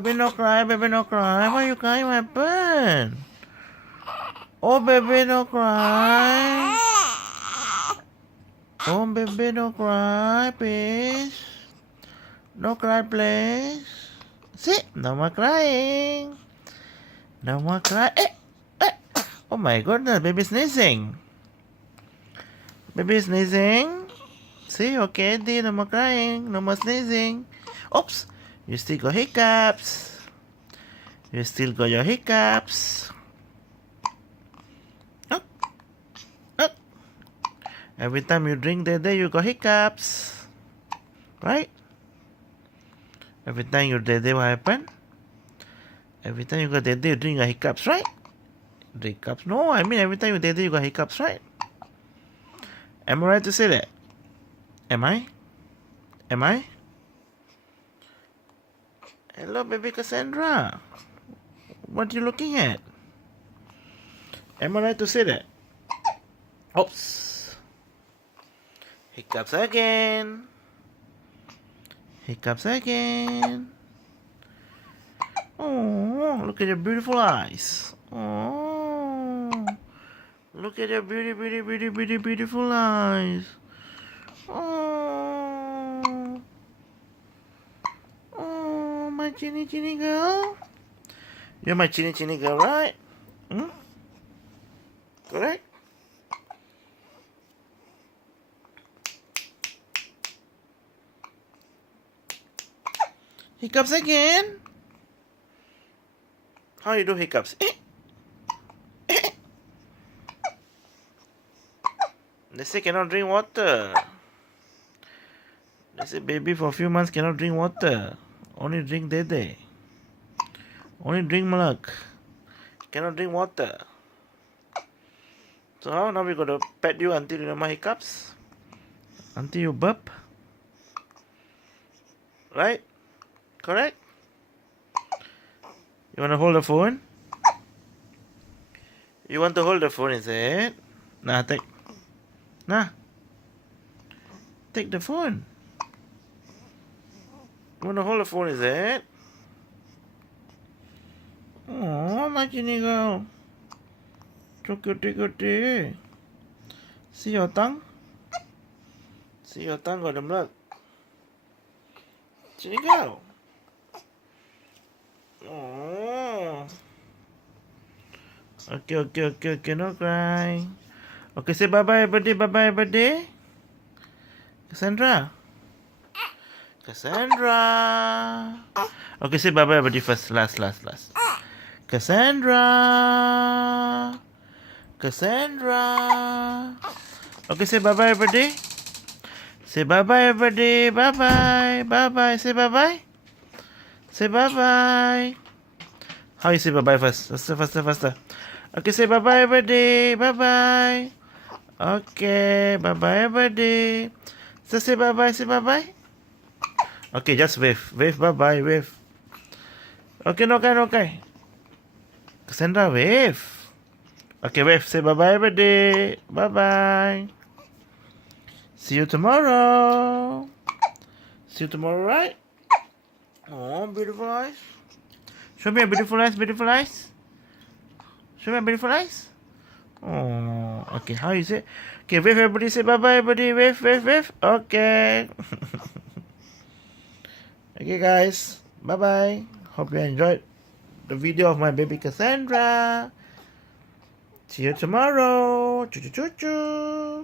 baby, no cry, baby, no cry. Why you crying, my happened? Oh, baby, no cry. Oh, baby, no cry, please. No cry, please. See, no more crying. No more crying. Oh my goodness, baby sneezing. Baby sneezing. See, okay, no more crying, no more sneezing. Oops, you still got hiccups. You still got your hiccups. Oh, oh. Every time you drink that day, you got hiccups. Right? Every time you that day, what happen? Every time you got that day, you drink your hiccups, right? Hiccups? No, I mean every time you that day, you got hiccups, right? Am I right to say that? Am I? Am I? Hello, baby Cassandra. What are you looking at? Am I right to say that? Oops. Hiccups again. Hiccups again. Oh, look at your beautiful eyes. Oh, look at your beautiful eyes. Oh, oh, my chinny girl. You're my chinny girl, right? Hmm? Correct? Hiccups again? How you do hiccups? They say cannot drink water. They say baby for a few months cannot drink water. Only drink dede. Only drink milk. Cannot drink water. So how now we gotta pet you until you no more hiccups? Until you burp? Right? Correct? You wanna hold the phone? You want to hold the phone, is it? Nah, take. Nah. Take the phone. You wanna hold the phone, is it? Oh, my chinny girl. So cutie. See your tongue? See your tongue got the milk. Chinny girl. Oh. Okay, no cry. Okay, say bye-bye everybody. Cassandra. Okay, say bye-bye everybody first. Last. Cassandra. Okay, say bye-bye everybody. Say bye-bye everybody. Bye-bye. Say bye-bye. Say bye-bye. How you say bye-bye first? Faster. Okay, say bye-bye everybody. Bye-bye. Okay, bye-bye everybody. So say bye-bye. Okay, just wave. Bye-bye, wave. Okay, no cry. Cassandra, wave. Okay, wave. Say bye-bye everybody. Bye-bye. See you tomorrow. Right? Oh, beautiful eyes. Show me your beautiful eyes. Show me your beautiful eyes. Oh, okay. How you say? Okay, wave everybody. Say bye-bye everybody. Wave. Okay. Okay, guys. Bye-bye. Hope you enjoyed the video of my baby Cassandra. See you tomorrow. Choo.